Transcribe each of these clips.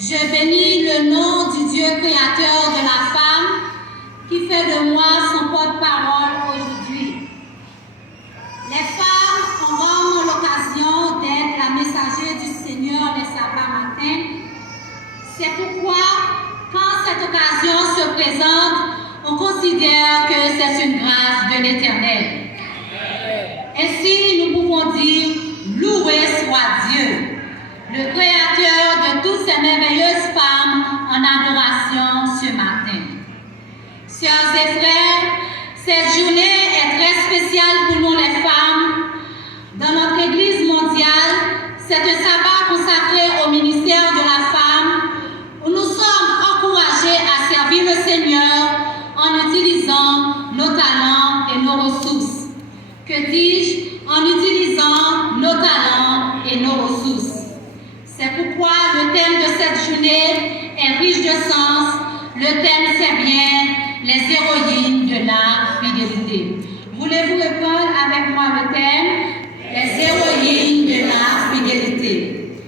Je bénis le nom du Dieu créateur de la femme qui fait de moi son porte-parole aujourd'hui. Les femmes ont vraiment l'occasion d'être la messagère du Seigneur les sabbats matins. C'est pourquoi, quand cette occasion se présente, on considère que c'est une grâce de l'Éternel. Ainsi, nous pouvons dire « Loué soit Dieu ». Le Créateur de toutes ces merveilleuses femmes en adoration ce matin. Sœurs et frères, cette journée est très spéciale pour nous les femmes. Dans notre Église mondiale, c'est un sabbat consacré au ministère de la femme où nous sommes encouragés à servir le Seigneur en utilisant nos talents et nos ressources. Que dis-je? En utilisant nos talents et nos ressources. C'est pourquoi le thème de cette journée est riche de sens. Le thème, c'est bien les héroïnes de la fidélité. Voulez-vous répondre avec moi le thème? Les héroïnes de la fidélité.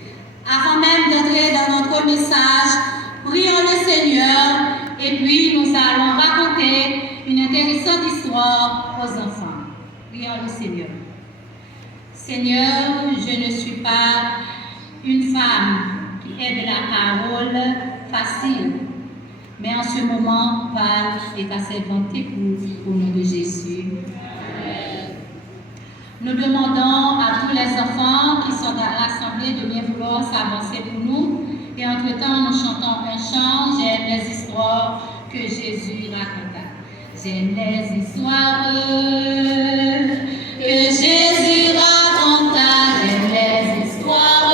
Avant même d'entrer dans notre message, prions le Seigneur et puis nous allons raconter une intéressante histoire aux enfants. Prions le Seigneur. Seigneur, je ne suis pas une femme qui est de la parole facile, mais en ce moment, parle et ta servante écoute au nom de Jésus. Nous demandons à tous les enfants qui sont dans l'assemblée de bien vouloir s'avancer pour nous. Et entre-temps, nous chantons un chant, j'aime les histoires que Jésus raconta. J'aime les histoires que Jésus raconta, j'aime les histoires.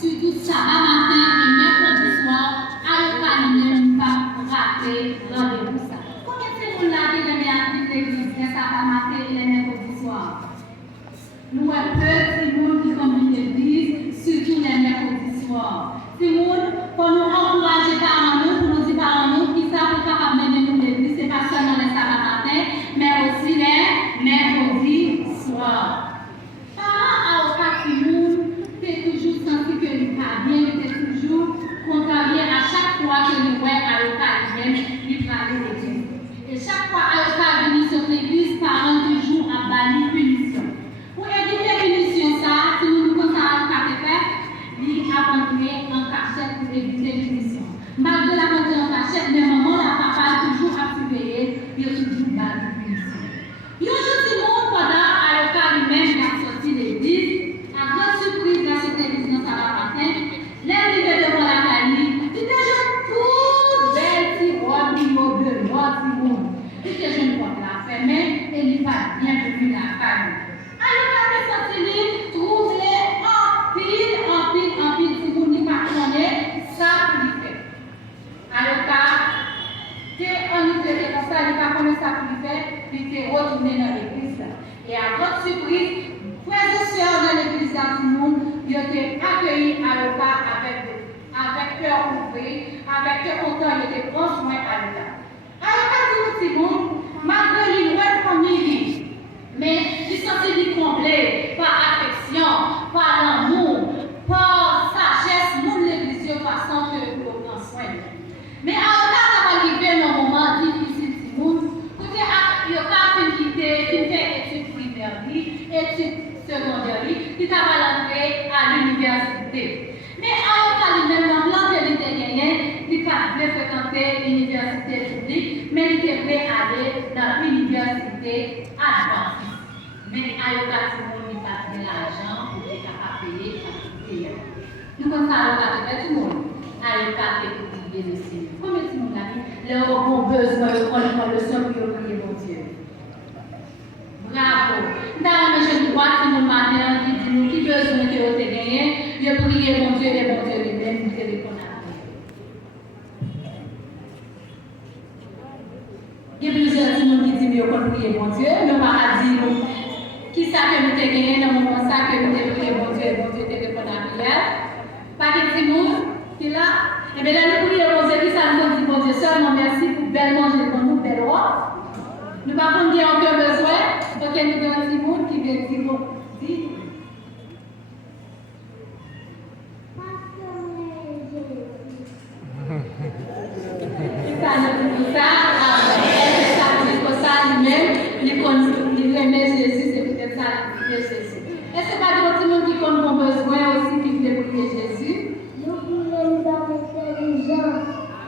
Surtout ça, matin et mercredi soir, à l'occasion, ils ont été accueillis à l'État avec cœur ouvert, avec cœur content, ils ont été prendre soin à l'État. Alors, dit nous, malgré une nouvelle famille, mais ils sont comblés par affection, par l'amour, par sagesse, nous l'église de façon que nous prenons soin. Mais à l'État, ça va arriver dans un moment difficile pour nous, parce que il y a une quitter, qui fait études primaires, études secondaires, qui va l'entrer à l'université. Mais à lui-même, dans l'an de l'idée gagnée, il ne pas fréquenter l'université publique, mais il était prêt à aller dans l'université adventiste. Mais à l'occasion, il pas de l'argent pour être capable de payer sa fille. Nous comme ça, à l'occasion, tout le monde. À l'occasion, pour payer le ciel. Combien de monde a dit, là, on a besoin de prendre le son pour prier mon Dieu. Bravo. Dans le jeune droit, si nous matin, qui dit nous, qui besoin que vous ayez gagné, je prie mon Dieu et mon Dieu lui-même, vous allez connaître. Il y a plusieurs personnes qui disent, mais on prie mon Dieu, nous pas dire qui ça que nous avons gagné dans le moment ça que nous avons prié mon Dieu et mon Dieu te répond à la prière. Pas de petit monde qui est là. Et bien là, nous prions mon Dieu, qui ça nous dit, mon Dieu, seulement merci pour belle manger pour nous, belle roi. Nous ne pouvons pas encore besoin, donc nous avons un petit monde qui vient dire, bon, dis. Ça nous dit ça, ça dit que ça lui-même, il aimait Jésus, c'est peut-être ça qu'il aimait Jésus. Est-ce que pas d'autres gens qui ont besoin aussi qui veulent prier Jésus? Nous voulons nous intelligents.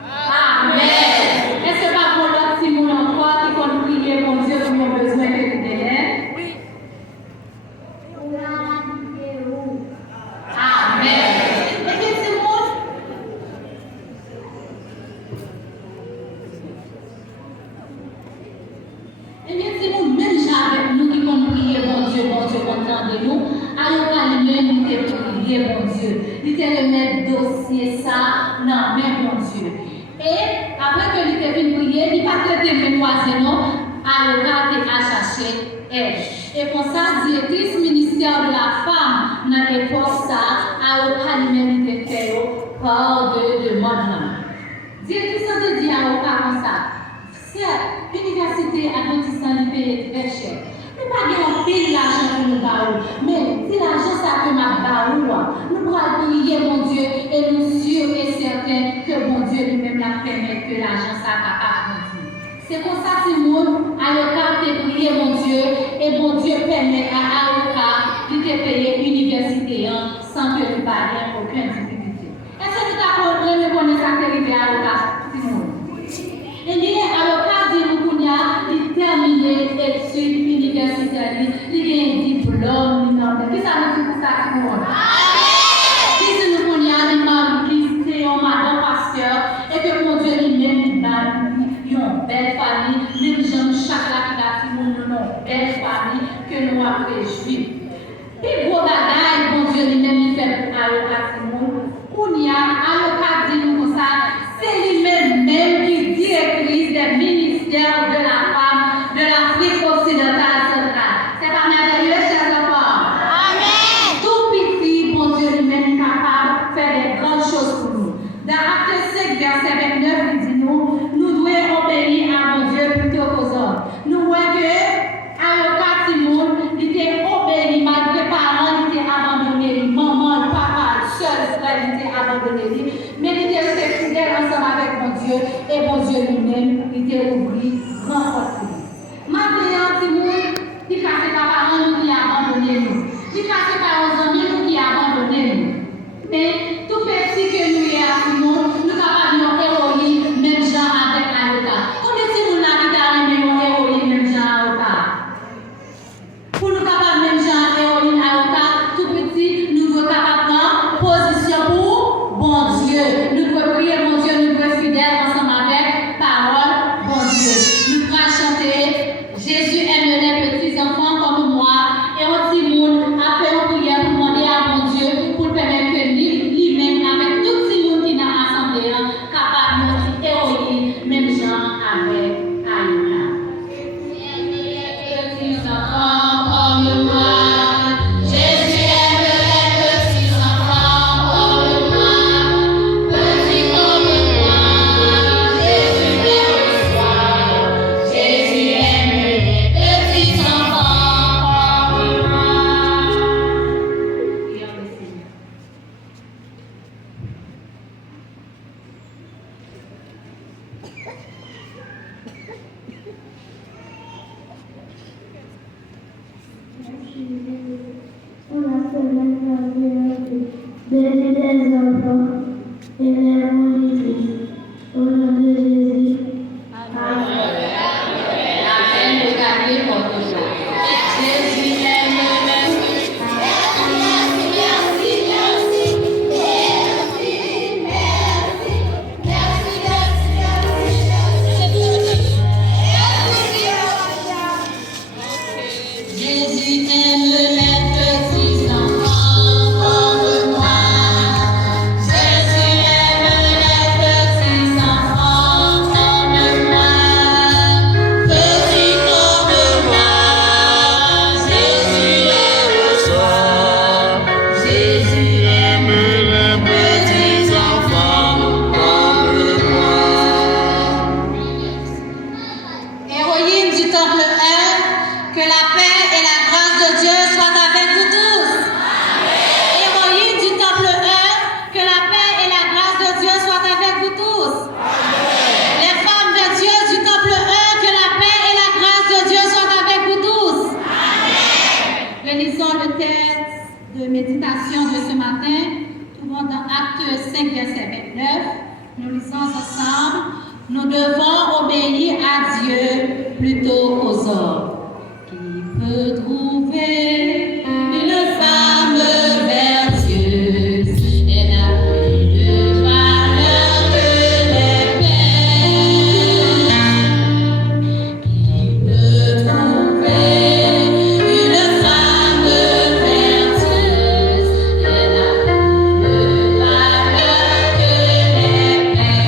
Amen. Est-ce que pas pour l'autre petit monde encore qui ont prié mon Dieu qui ont besoin de prier? Oui. Amen. Et puis petit monde. Et bien petit monde, même avec nous qui ont prié mon Dieu, entendez-nous. Alors lui-même, il t'a prié mon Dieu. Il t'a remis dossier ça, non, mais mon Dieu. Et après que il t'a fait prier, il n'a pas traité mes voisins, non, alors il a cherché elle. Et pour ça, directrice ministère de la femme, dans l'époque, ça, a lui-même été fait par de demande. Directrice de dit à Oka comme ça. Certes, l'université adventiste est très chère. Nous ne pouvons pas payer l'argent pour nous bailler. Mais si l'argent ça que m'a baillé, nous pourrons prier mon Dieu et nous sûrs et certains que mon Dieu lui-même l'a permis que l'argent ça capable de c'est pour ça que le monde a le cas de prier mon Dieu et mon Dieu permet à Aoka de te payer l'université sans que nous n'ayons aucune difficulté. Est-ce que nous avons reconnu ça qui est arrivé à Aoka? Et bien, Aoka dit nous qu'il a terminé l'étude universitaire, il a un diplôme, qui ça nous dit pour ça tout le monde? Si nous connaissons l'église, c'est un madame pasteur, et que mon Dieu lui-même une belle famille, même gens chaque là qui a dit nous une belle famille que nous avons réjoui. Puis gros bagaille, mon Dieu lui-même il fait pour Ayoka Simon. Kounia, Ayoka dit nous comme ça, c'est lui-même qui directrice des ministères de la femme de l'Afrique occidentale centrale. C'est pas merveilleux, chers enfants? Amen. Tout petit, mon Dieu lui-même est capable de faire des grandes choses pour nous. Dans Actes 5, verset 29, il dit nous devons obéir à mon Dieu plutôt qu'aux hommes. Nous voyons que Ayoka Simon, il était obéi malgré parents, il était abandonné, maman, papa, seul frère, il était abandonné. Mais il était resté fidèle ensemble avec mon Dieu et mon Dieu lui-même, il était ouvert grand porte. Maintenant, Simon, il passait par parents nous qui abandonné nous. Il passait par nos amis nous qui abandonné nous. Mais tout petit que nous y a Simon, nous capables de héroïne, même gens avec Ayoka. Combien de Simon a dit à héroïne, même gens Ayoka? Pour nous capables même gens héroïne Ayoka, tout petit, nous devons capables prendre position pour bon Dieu. Nous devons prier mon Dieu, nous devons être fidèles ensemble avec par bénis les enfants et les monitrices. Au nom de Jésus. Amen. Amen. Regardez votre joie. Jésus aime méditation de ce matin, trouvons dans Actes 5, verset 29. Nous lisons ensemble. Nous devons obéir à Dieu plutôt qu'aux hommes. Qui peut trouver une femme vertueuse? Elle n'a plus de valeur que les pères. Qui peut trouver une femme vertueuse? Elle n'a plus de valeur que les pères.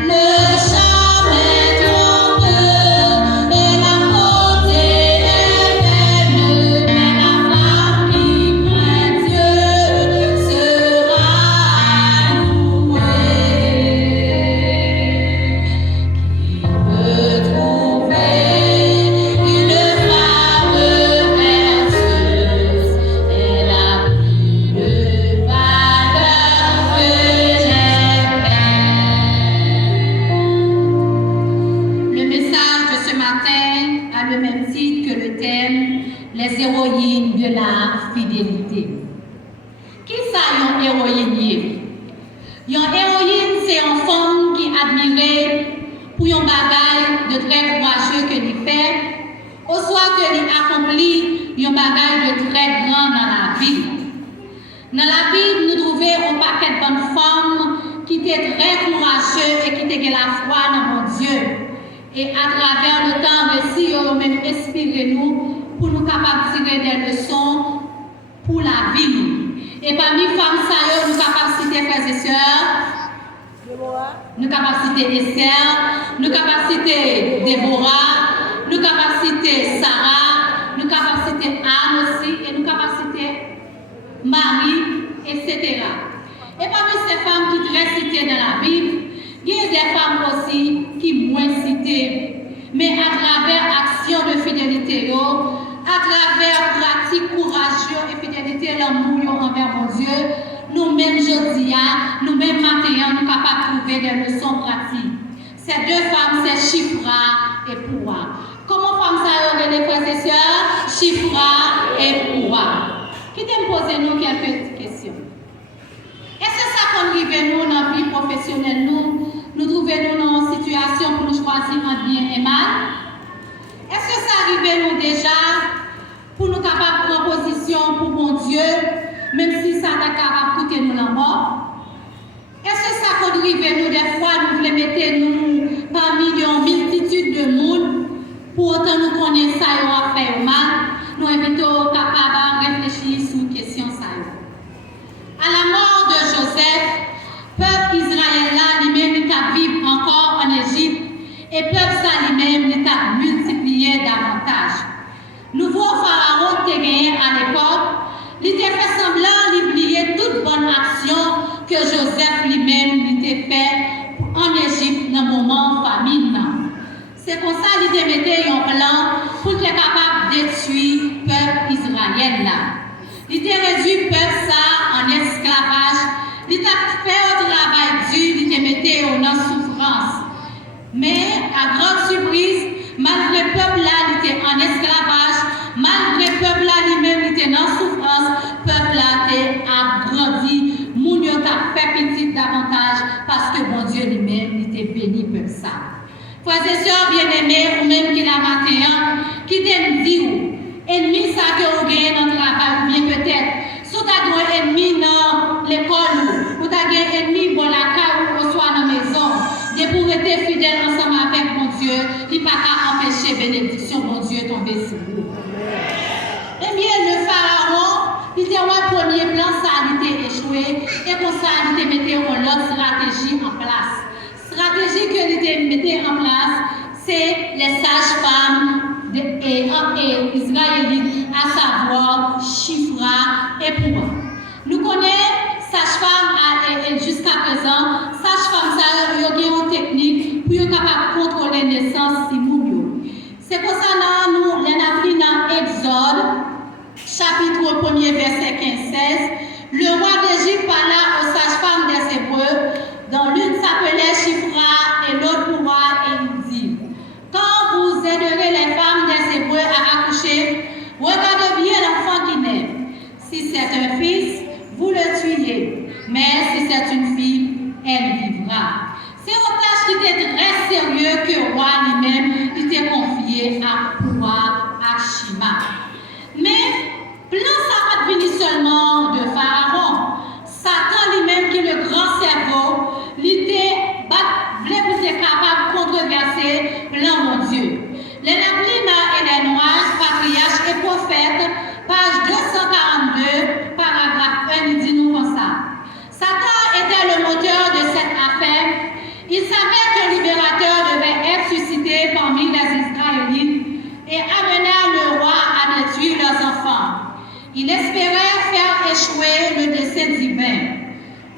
Le charme est trompeur et la beauté est vaine, mais la femme qui craint Dieu sera louée. Qui peut trouver une femme vertueuse? Elle a plus de valeur que les pères. Le message de ce matin a le même titre que le thème, les héroïnes de la fidélité. Qui ça yon héroïne? Yon héroïne, c'est une femme qui admire pour yon bagay de très courageux que l'il fait, ou soit que l'il accomplit yon bagay de très grand dans la vie. Dans la Bible, nous trouvons un paquet de bonnes femmes qui étaient très courageuses et qui étaient la foi dans mon Dieu. Et à travers le temps, aussi, ils ont même inspiré nous pour nous capables de tirer des leçons pour la vie. Et parmi les femmes, ça, nous capables de citer frères et sœurs, nous capables de citer Esther, nous capables de citer Déborah, nous capables de citer Sarah, nous capables de citer Anne aussi, et nous capables de citer Marie, etc. Et parmi ces femmes qui sont très citées dans la Bible, il y a des femmes aussi qui sont moins citées. Mais à travers action de fidélité, à travers pratique courageuse et fidélité, l'amour envers mon Dieu, nous-mêmes aujourd'hui, nous-mêmes maintenant, nous sommes capables de trouver des leçons pratiques. Ces deux femmes, c'est Shipra et Poua. Comment femmes ça y les frères et sœurs? Shipra et Poua. Qui t'aime poser nous quelques questions? Est-ce que ça qu'on arrive nous dans la vie professionnelle, nous trouvons nous dans une situation pour nous choisir entre bien et mal? Est-ce que ça arrive nous déjà pour nous capables de prendre position pour mon Dieu, même si ça n'est capable de coûter nous la mort? Est-ce que ça qu'on arrive nous des fois nous voulons mettre nous parmi une multitude de monde, pour autant nous connaissons ça et on fait mal, nous invitons capables de réfléchir sur une question ça. À la mort de Joseph, peuple Israël là lui-même il a vivre encore en Égypte et peuple ça lui-même il a multiplié davantage. Nouveau pharaon qui a gagné à l'époque, il a fait semblant d'oublier toute bonne action que Joseph lui-même il a fait en Égypte dans le moment famine. C'est comme ça qu'il a mis un plan pour être capable de détruire le peuple Israël là. Il a réduit le peuple ça en esclavage. Il a fait un travail dur, il a mis en souffrance. Mais, à grande surprise, malgré le peuple là, il était en esclavage, malgré le peuple là lui-même, il était en souffrance, le peuple là bien-aimé ou même qui la matin, qui t'aime dire, ennemi ça que vous gagnez dans le travail, ou bien peut-être, si vous avez un ennemi dans l'école, ou vous avez un ennemi dans la cave ou soit dans la maison, de pour être fidèle ensemble avec mon Dieu, il ne peut pas empêcher bénédiction, mon Dieu, tomber sur vous. Eh bien, le pharaon, il était au premier plan, ça a été échoué, et pour ça, il était mis en autre stratégie en place. Stratégie que il était en place, c'est les sages-femmes israélites, à savoir Shifra et Poua. Nous connaissons sages-femmes jusqu'à présent, sages-femmes, ça a une technique pour être capable de contrôler la naissance si nous. C'est pour ça que nous, les appris dans Exode, chapitre 1er, verset 15-16, le roi d'Égypte parla aux sages-femmes des Hébreux, dont l'une s'appelait Shifra et l'autre Poua, et il dit, quand vous aiderez les femmes des Hébreux à accoucher, regardez bien l'enfant qui naît. Si c'est un fils, vous le tuez, mais si c'est une fille, elle vivra. C'est une tâche qui était très sérieuse que le roi lui-même était confié à Poua, à Shima. Mais plan ça va venir seulement de Pharaon. Satan lui-même, qui est le grand cerveau, il était capable de controverser plan mon Dieu. Les Nablina et les Noirs, patriarches et prophètes, page 242, paragraphe 1, il dit nous comme ça. Satan était le moteur de cette affaire. Il savait que le libérateur devait être suscité parmi les Israélites et amener le roi à détruire leurs enfants. Il espérait faire échouer le dessein divin.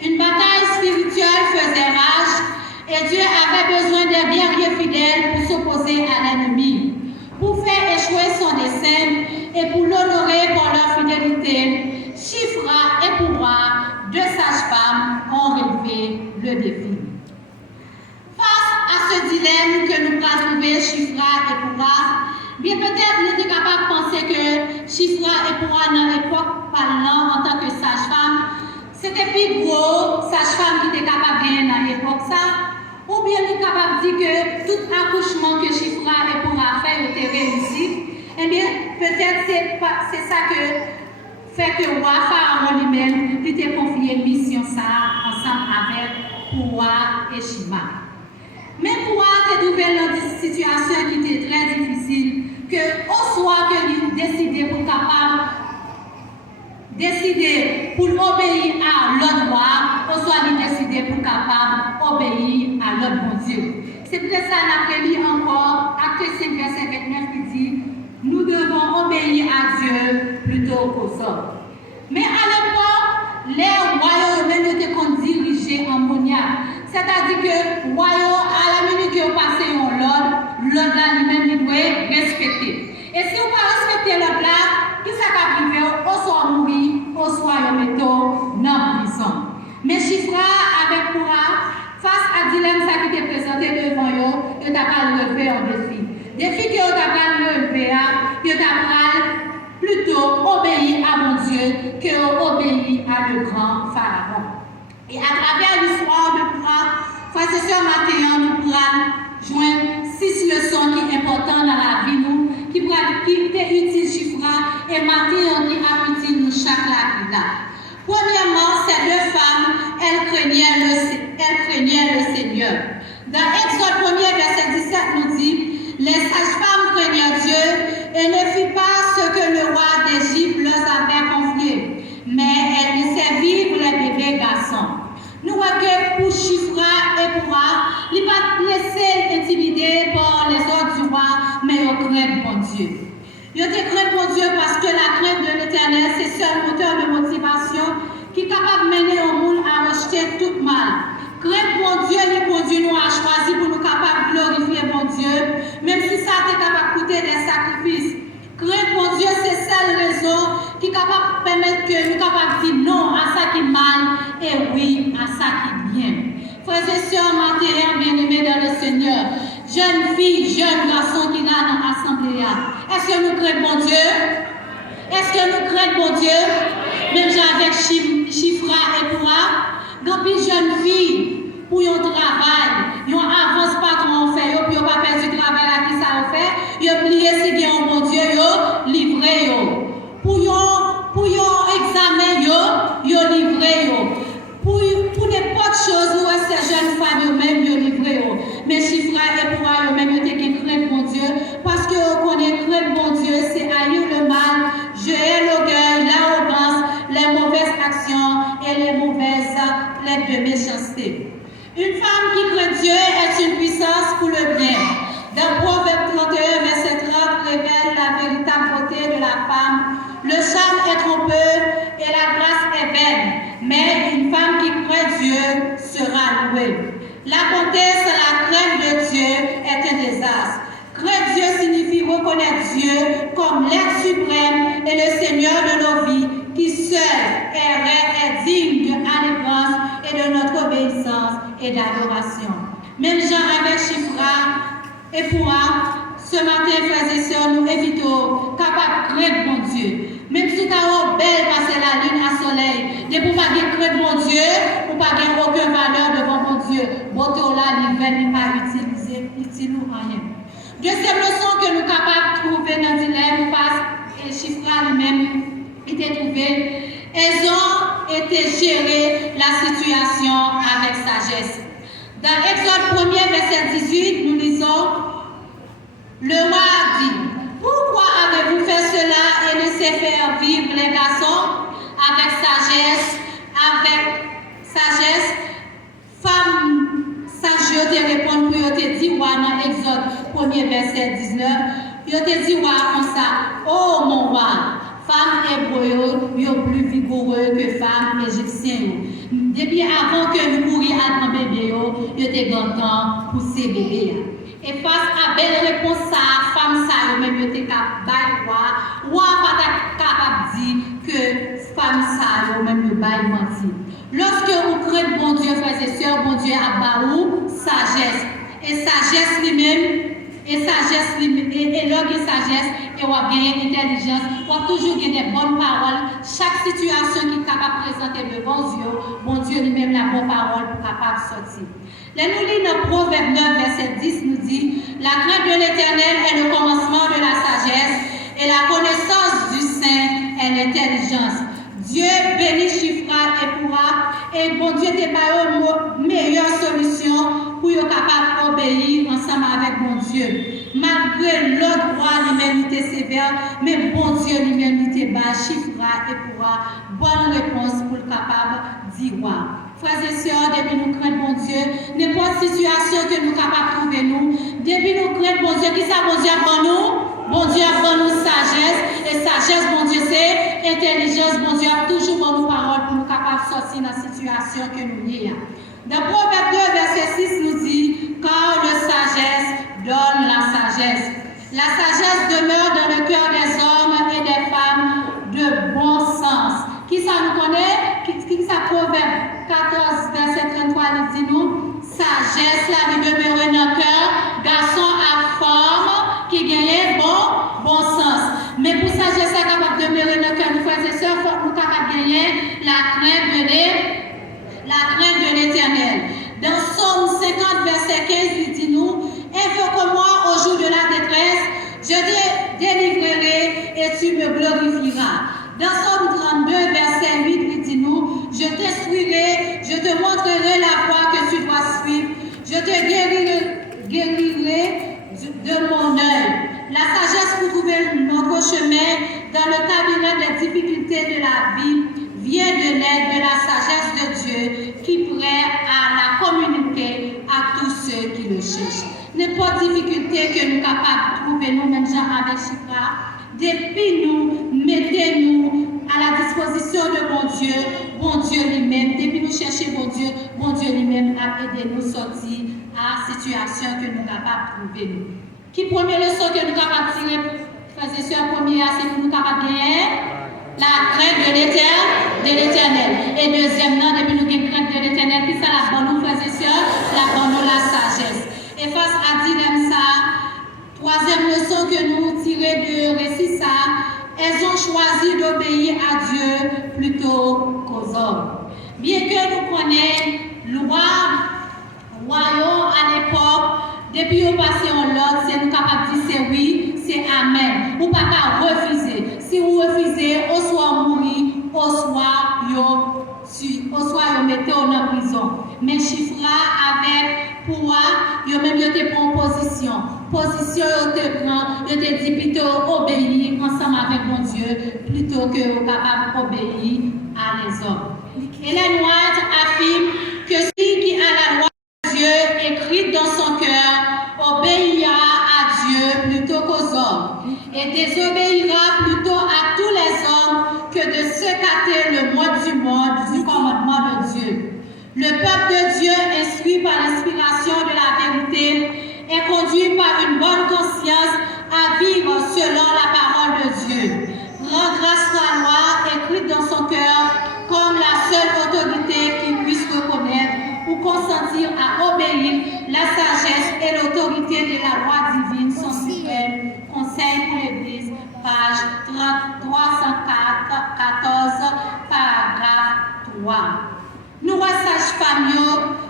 Une bataille spirituelle faisait rage et Dieu avait besoin des guerriers fidèles pour s'opposer à l'ennemi, pour faire échouer son dessein et pour l'honorer par leur fidélité. Shifra et Poua, deux sages-femmes, ont relevé le défi. Face à ce dilemme que nous avons trouvé, Shifra et Poua, bien peut-être nous sommes capables de penser que Shifra et Poua, dans l'époque parlant en tant que sage-femme, c'était plus gros sage-femme qui était capable de gagner dans l'époque ça. Ou bien nous sommes capables de dire que tout accouchement que Shifra et Poua a fait était réussi. Eh bien, peut-être c'est ça que fait que le roi Pharaon lui-même était confié une mission ça ensemble avec Poua et Shima. Mais Poua s'est trouvé dans une situation qui était très difficile, que au soir qu'il décidait pour obéir à l'autre roi, au soir il décidait pour capable d'obéir à l'autre bon Dieu. C'est peut-être ça qu'on a lu encore, Acte 5, verset 29 qui dit, nous devons obéir à Dieu plutôt qu'aux hommes. Mais à l'époque, les royaumes même étaient dirigés en moniaque. C'est-à-dire que le royaume, à la minute que vous passez en l'ordre là lui-même, il doit respecter. Et si vous ne respectez l'ordre là, qui s'est arrivé, au soir mourir, au soir métaux, dans la prison. Mais Shifra avec Poua, face à dilemme ça qui était présenté devant eux, ils ont relevé un défi. Défi que vous avez relevé, vous avez plutôt obéir à mon Dieu que obéir à le grand Pharaon. Et à travers l'histoire de Poua, frères et sœurs, maintenant, nous pourrons joindre 6 leçons qui sont importantes dans la vie, nous, qui étaient utiles, Shifra, et maintenant qui appliquent nous chaque là. Premièrement, ces deux femmes, elles craignaient le Seigneur. Dans Exode 1er, verset 17, nous dit, les sages-femmes craignent Dieu et ne firent pas ce que le roi d'Égypte leur avait confié, mais elles laissaient vivre les bébés garçons. Nous voyons que pour Shifra et Poua, ils ne pas laisser intimider par les ordres du roi, mais ils craignent mon Dieu. Ils craignent mon Dieu parce que la crainte de l'Éternel, c'est le seul moteur de motivation qui est capable de mener au monde à rejeter tout mal. Crainte mon Dieu, il conduit nous à choisir pour nous capables de glorifier mon Dieu, même si ça est capable de coûter des sacrifices. Crainte mon Dieu, c'est celle raison qui est capable de permettre que nous capables de dire non à ça qui est mal et oui à ça qui est bien. Frères et sœurs, matériels bien-aimés dans le Seigneur, jeunes filles, jeunes garçons qui sont dans l'assemblée, est-ce que nous craignons mon Dieu? Est-ce que nous craignons mon Dieu? Même avec Shifra et Poua, quand les jeunes filles, pour un travail, Ils n'avancent pas comment on fait, puis ils n'ont pas perdu le travail à qui ça on fait. Ils ont plié si bien au bon Dieu, ils ont livré. Pour examen, ils ont livré. Pour n'importe chose, nous, ces jeunes femmes, eux-mêmes, ils ont livré. Mais chiffres et pour eux-mêmes, ils ont été crainte mon Dieu. Parce que on connaît crainte mon Dieu, c'est haïr le mal, jeter l'orgueil, l'arrogance, les mauvaises actions et les mauvaises lettres de méchanceté. Une femme qui craint Dieu est une puissance pour le bien. Dans Proverbe 31, verset 30, révèle la véritable beauté de la femme. Le charme est trompeur et la grâce est vaine. Mais une femme qui craint Dieu sera louée. La bonté sans la crainte de Dieu est un désastre. Craindre Dieu signifie reconnaître Dieu comme l'être suprême et le Seigneur de nos vies, qui seul est digne de l'allégresse et de notre obéissance et d'adoration. Même Jean avec Chifra et Pourra, ce matin, frères et sœurs, nous invitons capables de craindre mon Dieu. Même si nous avons belle passer la lune à soleil, de pour pas craindre mon Dieu, pour pas gagner aucune valeur devant mon Dieu. Beauté là, l'hiver n'est pas utile ou rien. Deuxième leçon que nous sommes capables de trouver dans le dilemme, parce que Chifra lui-même était trouvé, elles ont été gérées la situation avec sagesse. Dans Exode 1er, verset 18, nous lisons, le roi a dit, pourquoi avez-vous fait cela et laissé faire vivre les garçons avec sagesse, femme sage, je te réponds pour te dire, dans Exode 1er, verset 19, je te dis, comme ça, oh mon roi, femme hébreu, sont plus vigoureux que femmes égyptiennes. Depuis avant que nous courions à grand bébé, ils étaient contents pour ces bébés. Et face à belle réponse, femme ça, même étaient capables de roi pas capable de dire que femme ça, même ne baille mentir. Lorsque vous craignez bon Dieu, frères et sœurs, bon Dieu a baou sagesse. Et sagesse lui-même, et l'homme et sagesse, et on a bien intelligence, on a toujours des bonnes paroles. Chaque situation qui est capable de présenter devant Dieu, bon Dieu lui-même la bonne parole pour capable de sortir. Là, nous lisons dans Proverbe 9, verset 10, nous dit, la crainte de l'Éternel est le commencement de la sagesse, et la connaissance du Saint est l'intelligence. Dieu bénit Chifra et Pourra, et bon Dieu n'est pas une meilleure solution pour être capable d'obéir ensemble avec bon Dieu. Malgré l'autre roi, l'humanité sévère, mais bon Dieu, l'humanité bas, Chifra et Pourra, bonne réponse pour le capable d'y voir. Frères et sœurs, depuis nous craignons bon Dieu, n'importe situation que nous sommes capables de trouver nous, depuis nous craignons bon Dieu, qui ça bon Dieu pour nous? Bon Dieu a nous sagesse, et sagesse, bon Dieu, c'est intelligence, bon Dieu a toujours pour nous paroles pour nous capables de sortir dans la situation que nous sommes. Dans Proverbe 2, verset 6 nous dit, car la sagesse donne la sagesse. La sagesse demeure dans le cœur des hommes et des femmes de bon sens. Qui ça nous connaît? Qui ça Proverbe 14, verset 33 nous dit nous, sagesse la vie demeure dans le cœur, garçon à forme qui gagne bon sens. Mais pour sagesse à capable de demeurer dans le cœur de frères et sœurs, il faut que nous capable gagner la crainte de l'Éternel. Dans Somme 50, verset 15, il dit nous, invoque-moi au jour de la détresse, je te délivrerai et tu me glorifieras. Dans Somme 32, verset 8, il dit nous, je t'instruirai, je te montrerai la voie que tu dois suivre, je te guérirai de mon œil. La sagesse pour trouver notre chemin dans le cabinet des difficultés de la vie vient de l'aide de la sagesse de Dieu qui est prêt à la communiquer à tous ceux qui le cherchent. N'importe difficulté que nous sommes capables de trouver nous-mêmes, Jean avec Chifra, depuis nous, mettez-nous à la disposition de bon Dieu lui-même. Depuis nous chercher bon Dieu lui-même a aidé nous sortir à la situation que nous sommes capables de trouver nous. Qui première leçon que nous sommes capables de tirer, frères et sœurs, première, c'est que nous sommes capables de gagner la crainte de l'Éternel. Et deuxièmement, depuis nous avons crainte de l'Éternel, qui ça la bonne nous, frères et sœurs, la bonne nous, la sagesse. Et face à dilemme ça, troisième leçon que nous tirons de récit ça, elles ont choisi d'obéir à Dieu plutôt qu'aux hommes. Bien que nous connaissions loi royaume à l'époque, depuis qu'on passe en l'autre, c'est nous capables de dire c'est oui, c'est amen. Ou pas qu'à refuser. Si vous refusez, au soir mourir, au soir vous mettez en prison. Mais Chifra avec pouvoir, vous même vous prend position. Position, vous te prend, vous te dit plutôt obéir ensemble avec mon Dieu, plutôt que vous capable d'obéir à les hommes. Ellen White affirme que celui qui a la loi de Dieu écrite dans son cœur obéira à Dieu plutôt qu'aux hommes et désobéira plutôt à tous les hommes que de s'écarter le mode du monde du commandement de Dieu. Le peuple de Dieu, instruit par l'inspiration de la vérité, est conduit par une bonne conscience à vivre selon la parole de Dieu. Rend grâce à la loi écrite dans son cœur comme la seule autorité qui puisse reconnaître ou consentir à obéir la sagesse et l'autorité de la loi divine sont suprêmes. Conseil pour l'Église, page 314, paragraphe 3. Nous, sages-femmes,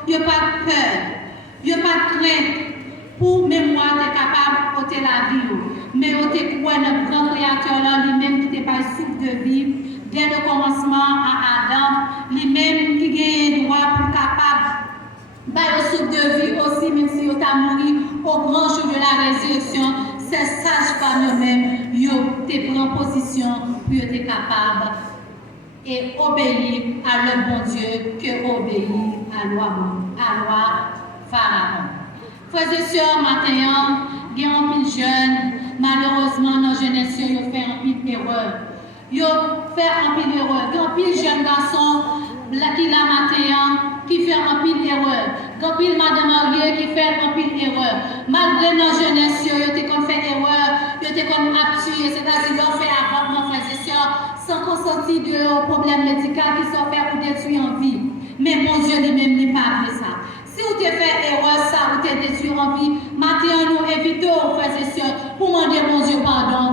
il n'y a pas de peur, il n'y a pas de crainte pour mémoire de capable de porter la vie. Mais on te croit dans le grand créateur là, lui-même qui n'est pas souffle de vie, dès le commencement à Adam, lui-même qui gagne le droit pour capable de souffle de vie aussi, même si on a mouru au grand jour de la résurrection, ces sages-femmes eux-mêmes, ils te prennent position pour être capable et obéir à leur bon Dieu que obéir à loi Pharaon. Frères et sœurs, maintenant, il y a un pile jeune, malheureusement, dans la jeunesse, ils ont fait un pile erreur. Ils ont fait un pile erreur. Il y a un pile jeune garçon qui l'a maintenant, qui fait un pile erreur. Il y a un pile madame mariée qui fait un pile erreur. Malgré nos jeunesse, ils ont fait erreur, ils ont tué, c'est-à-dire qu'ils ont fait avortement, frères et sœurs, sans consentir de problèmes médicaux qui sont faits pour détruire en vie. Mais mon Dieu lui-même n'est pas fait ça. Si vous avez fait erreur, ça, vous avez détruit en vie, maintenant nous évitons, frères et sœurs, pour demander mon Dieu pardon,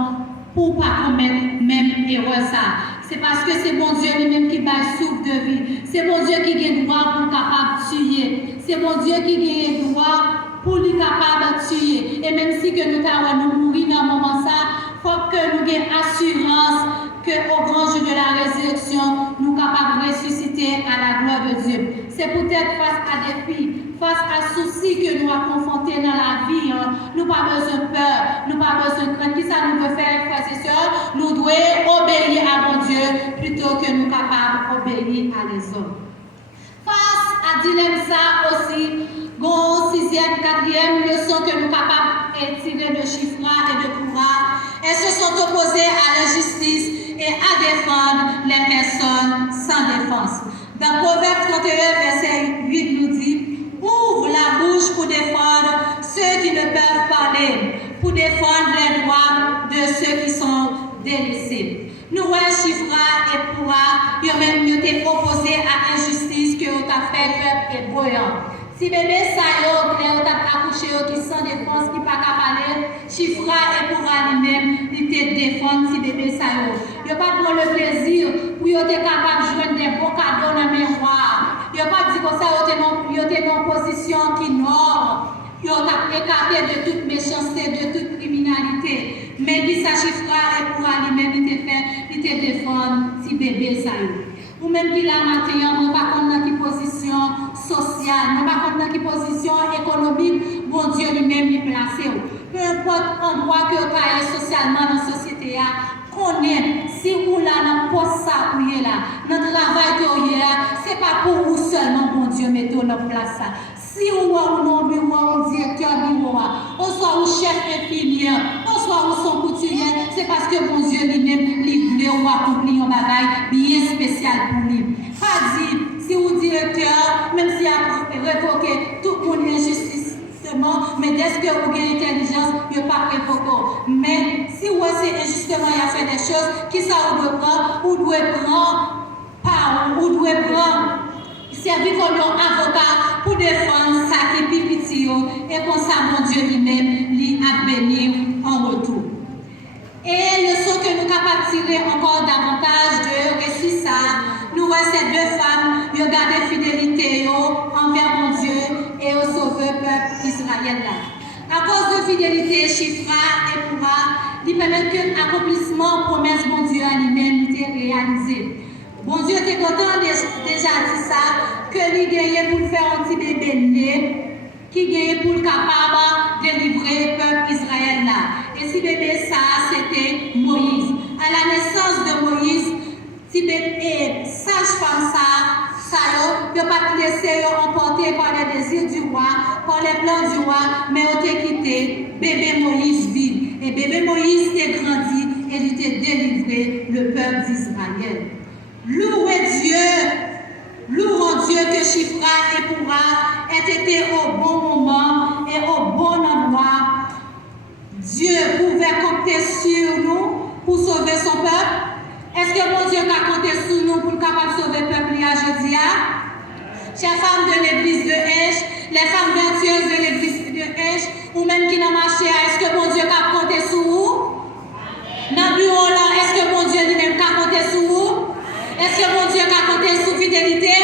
pour ne pas commettre même erreur ça. C'est parce que c'est mon Dieu lui-même qui bat souffle de vie. C'est mon Dieu qui a le droit pour capable de tuer. C'est mon Dieu qui a le droit pour lui capable de tuer. Et même si que nous avons mourir dans le moment ça, il faut que nous ayons assurance qu'au grand jour de la résurrection, nous sommes capables de ressusciter à la gloire de Dieu. C'est peut-être face à des défis, face à soucis que nous avons confrontés dans la vie. Nous n'avons pas besoin de peur, nous n'avons pas besoin de crainte. Qui ça nous veut faire, frères et sœurs? Nous devons obéir à mon Dieu plutôt que nous capables d'obéir à les hommes. Face à dilemme ça aussi, bon, 6e, 4e leçon que nous sommes capables de tirer de Chifra et de pouvoir. Elles se sont opposées à la justice et à défendre les personnes sans défense. Dans Proverbe 31, verset 8 nous dit, ouvre la bouche pour défendre ceux qui ne peuvent parler, pour défendre les droits de ceux qui sont délaissés. Nous, Chifra et pouvoir, ils ont même été opposés à l'injustice que vous avez fait peuple hébreu. Si bébé ça yo, qui est accouché, qui sans défense, qui pas capable, Chifra et pouvoir lui-même, il te défendre si bébé ça yo. Il n'a pas pour le plaisir, pour être capable de joindre des bons cadeaux dans le miroir. Il n'a pas dit que ça, il était dans une position qui nord. Il a écarté de toute méchanceté, de toute criminalité. Mais qui ça Chifra et pouvoir lui-même, il te défendre si bébé ça yo. Ou même qui l'a matin, on ne pas dans quelle position sociale, on ne pas dans quelle position économique, bon Dieu lui-même est placé. Peu importe l'endroit que vous avez socialement dans la société, connaître si vous là dans poste ça où est là, dans le travail que vous là, ce n'est pas pour vous seulement, bon Dieu, mettez dans place ça. Si vous avez un bureau, un directeur bureau, ou soit un chef infirmier, ou soit un son couturier, c'est parce que bon Dieu lui-même, lui voulait accomplir un bagage bien spécial pour lui. Pas dire, si vous directeur, même si vous avez révoqué tout le monde injustement, mais dès que vous avez intelligence, vous n'avez pas révoqué. Mais si vous avez injustement fait des choses, qui ça vous doit prendre? Vous devez prendre parole, vous devez prendre servir comme un avocat pour défendre ça qui est petit et comme ça, mon Dieu lui-même, lui a béni en retour. Et le son que nous sommes capables de tirer encore davantage de récit ça, nous voyons ces deux femmes, ils ont gardé fidélité envers mon Dieu et aussi fidélité, chiffra et pourra, lui permettre que l'accomplissement promesse bon Dieu à lui-même était réalisé. Bon Dieu t'es content déjà dit ça, que lui gagnait pour faire un petit bébé né, qui gagnait pour le capable de délivrer le peuple Israël là. Et si bébé ça, c'était Moïse. À la naissance de Moïse, si bébé sage-femme ça ne peut pas laisser emporter par les désirs du roi, par les plans du roi, mais on t'a quitté, bébé Moïse vit. Et bébé Moïse t'est grandi et il t'a délivré le peuple d'Israël. Louez Dieu, louons Dieu que Chiffra et Pourra aient été au bon moment et au bon endroit. Dieu pouvait compter sur nous pour sauver son peuple. Est-ce que mon Dieu a compté sur nous pour capable sauver le peuple aujourd'hui? Chers femmes de l'église de H, les femmes vertueuses de l'église de H, ou même qui n'ont marché, est-ce que mon Dieu a compté sur vous? Dans le bureau là, est-ce que mon Dieu lui-même a compté sur vous? Est-ce que mon Dieu a compté sur fidélité?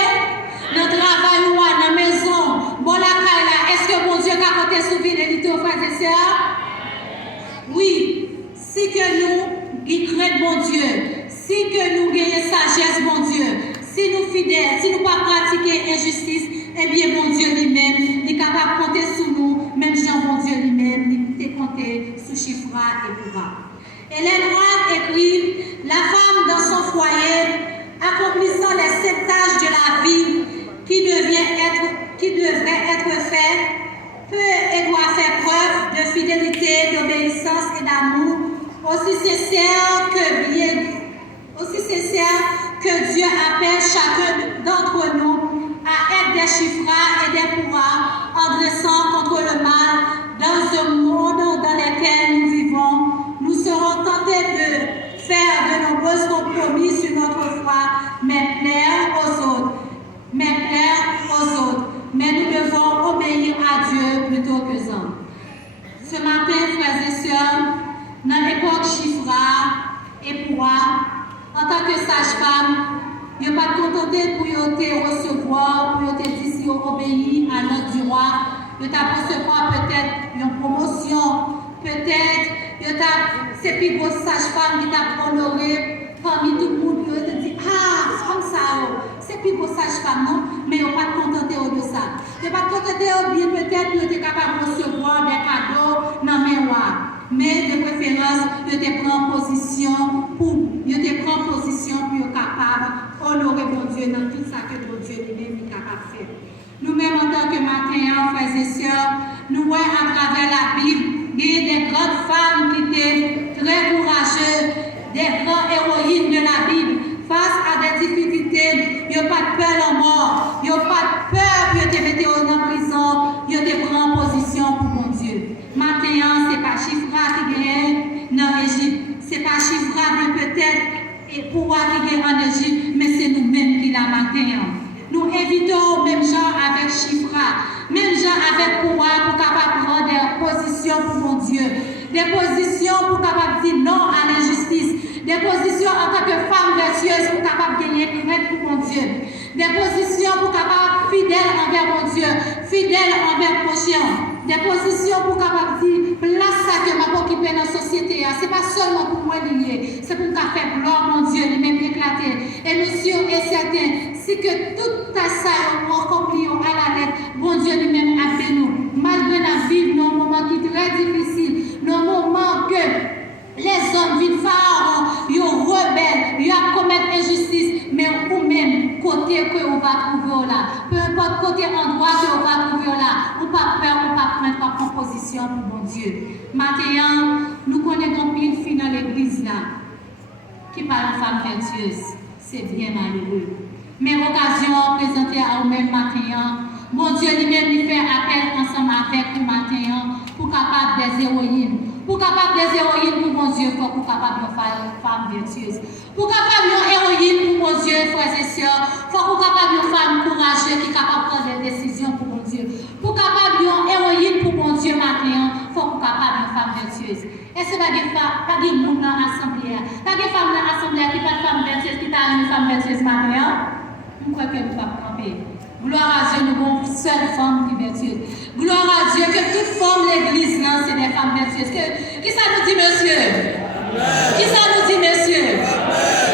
Dans le travail ou dans la maison, bon la caille là, est-ce que mon Dieu a compté sur fidélité aux frères et sœurs? Oui, si que nous craignons bon Dieu, si que nous gagnons sagesse bon Dieu, si nous fidèles, si nous ne pas pratiquer injustice, eh bien bon Dieu lui-même, il est capable de compter sur nous, même Jean bon Dieu lui-même, il est compté sous Chiffra et Pourra. Hélène White écrit, la femme dans son foyer, accomplissant les 7 tâches de la vie qui devraient être faites, peut et doit faire preuve de fidélité, d'obéissance et d'amour, aussi sincère que Dieu appelle chacun d'entre nous à être des Chiffras et des Pourra en dressant contre le mal dans un monde dans lequel nous vivons. Nous serons tentés de faire de nombreux compromis sur notre foi, mais plaire aux autres. Mais nous devons obéir à Dieu plutôt que aux hommes. Ce matin, frères et sœurs, dans l'époque Chiffra et Pourra, en tant que sage-femme, je ne pas contenté pour te recevoir, pour te dire si on obéit à l'ordre du roi, de recevoir peut-être une promotion, peut-être c'est plus grosse sage-femme qui t'a honoré parmi tout le monde, qui te dit ah, comme ça, c'est plus grosse sage-femme, non, mais on ne pas contenté de ça. Tu ne pas contenté bien peut-être que tu es capable de recevoir des cadeaux dans mes rois. Mais de préférence, je te prends position pour être capable d'honorer mon Dieu dans tout ça que mon Dieu lui-même est capable de faire. Nous-mêmes, en tant que matin, frères et sœurs, nous voyons à travers la Bible, il y a des grandes femmes qui étaient très courageuses, des grands héroïnes de la Bible. Face à des difficultés, il n'y a pas de peur en mort, il n'y a pas de peur de te mettre en prison, il te prend position pour mon Dieu. Maintenant, ce n'est pas Chiffra qui gagne dans l'Égypte, ce n'est pas Chiffra qui peut-être et Pourra qui gagne en Égypte, mais c'est nous-mêmes qui la maintenant. Nous évitons même gens avec Chiffra, même gens avec Pourra pour capable prendre des positions pour mon Dieu, des positions pour capable dire non à l'injustice, des positions en tant que femme vertueuse pour capable gagner crainte pour mon Dieu, des positions pour capable fidèle envers mon Dieu, fidèle envers prochain. Des positions pour capable dire place ça que m'a occupé dans la société. Ce n'est pas seulement pour moi lié, c'est pour faire gloire mon Dieu, lui-même éclater. Et nous sommes certains, si que tout ça on accomplit à la lettre, bon Dieu lui-même a fait nous. Malgré la vie, nos moments qui sont très difficiles, nos moments que les hommes vivent forts, ils rebelles, ils commettent injustice, mais vous-même, côté que on va trouver là, peu importe côté endroit que on va trouver là, ou pas peur, ou pas crainte, pas composition pour mon Dieu. Maintenant, nous connaissons pile fille dans l'église là, qui parle de femme vertueuse. C'est bien malheureux. Mais occasion présentée à vous-même matin, mon Dieu lui-même lui fait appel ensemble avec vous matin pour capable des héroïnes. Pour capable des héroïnes pour mon Dieu, pour capable de faire une femme vertueuse. Pour capable une héroïne pour mon Dieu, frères et sœurs, pour capable une femme courageuse qui est capable de prendre des décisions pour mon Dieu. Pour capable une héroïne pour mon Dieu maintenant, pour capable une femme vertueuse. Est-ce que pas des gens dans l'assemblée? Pas des femmes dans l'assemblée qui pas de femme vertueuse, qui t'a une femme vertueuse maintenant? Je crois que nous ne pouvons pas camper. Gloire à Dieu, nous avons une seule femme qui est vertueuse. Gloire à Dieu que toute forme l'église, non, c'est des femmes vertueuses. Qui ça nous dit, monsieur? Qui ça nous dit, monsieur?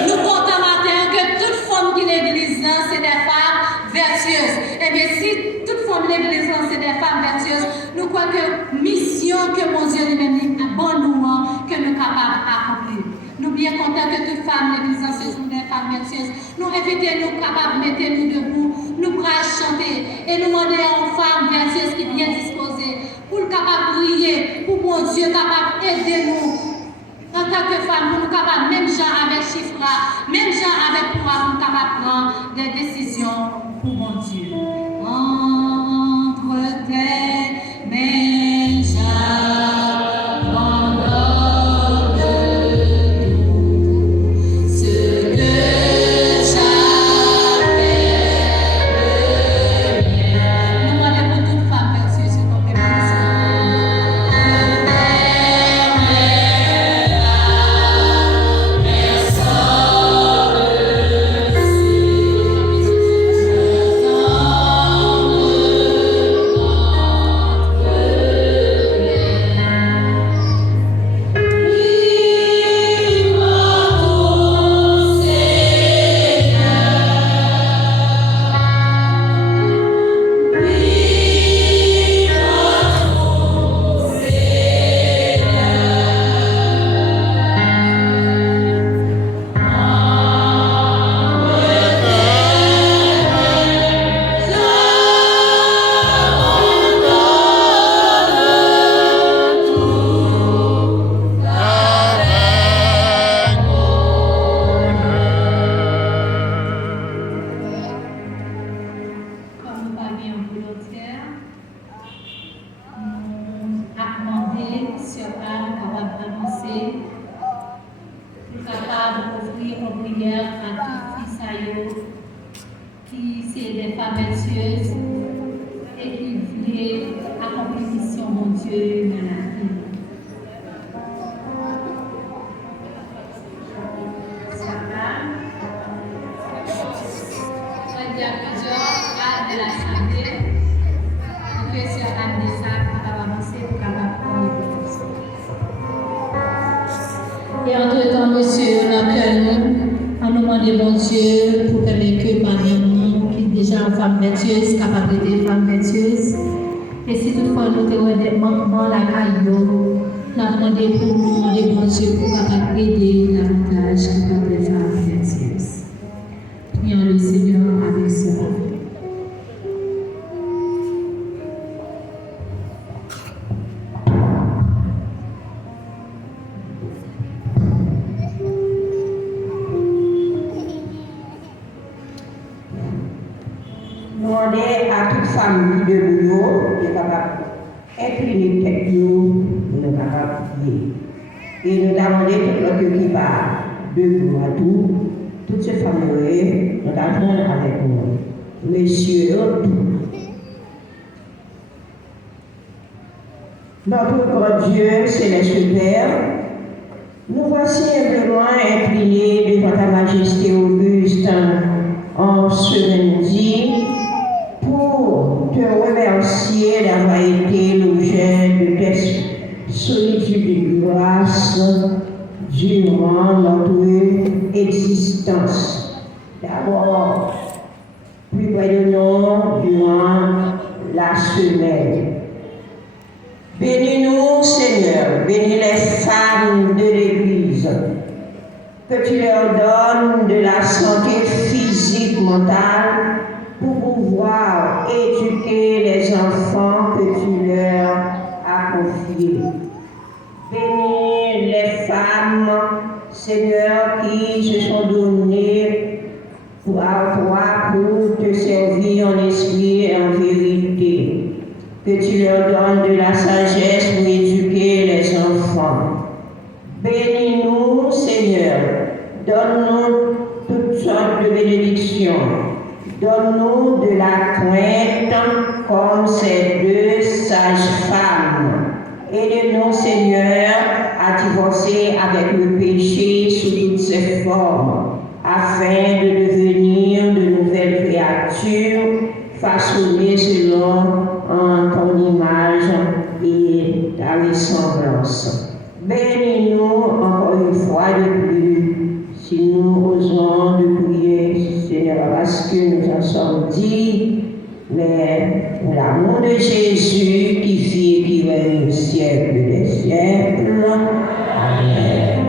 Nous comptons matin que toute forme qui l'église, non, c'est des femmes vertueuses. Eh bien, si toute forme l'église, non, c'est des femmes vertueuses, nous croyons que mission que mon Dieu lui-même a bon nous, que nous sommes capables d'accomplir. Nous bien contents que toute femme l'église, non, ce sont des femmes vertueuses. Nous invitons, nous capables, mettez-nous debout, nous pourrons chanter et nous demander aux femmes vertueuses qui sont bien disposées pour capable prier, pour mon Dieu capable d'aider nous. En tant que femme, nous sommes capables, même gens avec chiffre là, même gens avec pouvoir, nous sommes capables de prendre des décisions pour mon Dieu. Entre tes mains, j'abandonne ce que j'appelle le mien. Nous demandons pour toute femme vertueuse, s'il vous plaît, Et entre-temps, monsieur, on appelle nous, on nous demande, mon Dieu, pour que les queues parmi nous, qui déjà en femme vertueuse, capable d'être femme vertueuse. Et si toutefois nous avons des manquements, la caillou, nous avons demandé pour nous demander, mon Dieu, pour capable aider davantage, capable d'être femme vertueuse. Prions le Seigneur avec cela. Demander à toute femme qui de boulot, est capable d'incliner tête nous, nous capable de prier. Et nous demander tout l'autre qui va debout à tout, toutes ces femmes, nous avons avec nous. Messieurs, tout. Notre grand Dieu, céleste Père, nous voici humblement inclinés devant ta majesté auguste en ce lundi pour te remercier d'avoir été l'objet de tes solitudes de grâce durant notre existence. D'abord, plus près de nous durant la semaine. Bénis-nous, Seigneur, bénis les femmes de l'Église, que tu leur donnes de la santé physique, mentale, pour pouvoir éduquer les enfants que tu leur as confiés. Bénis les femmes, Seigneur, qui se sont données à toi pour te servir en esprit et en vérité. Que tu leur donnes de la sagesse pour éduquer les enfants. Bénis-nous, Seigneur. Donne-nous toutes sortes de bénédictions. Donne-nous de la crainte comme ces deux sages-femmes. Aide-nous, Seigneur, à divorcer avec le péché sous toutes ses formes, afin de devenir de nouvelles créatures façonnées selon ton image. permanence. Bénis-nous encore une fois de plus, si nous osons de prier, Seigneur, parce que nous en sommes dignes, mais pour l'amour de Jésus qui vit et qui règne au siècle des siècles. Amen.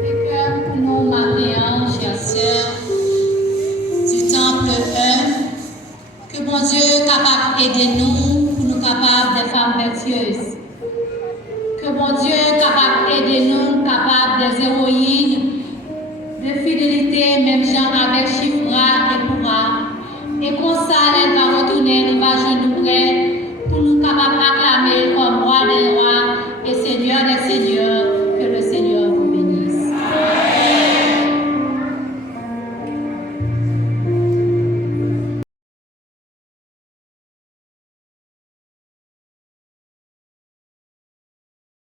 Prions pour nous, Marie-Ange, chers sœurs, du temple 1, que mon Dieu capable d'aider nous pour nous capables des femmes vertueuses. Que mon Dieu capable d'aider nous, capable des héroïnes, de fidélité, même gens avec Chifra et Pourra. Et comme ça, elle va retourner, nous va genoux près pour nous capables d'acclamer comme roi des rois et seigneur des seigneurs.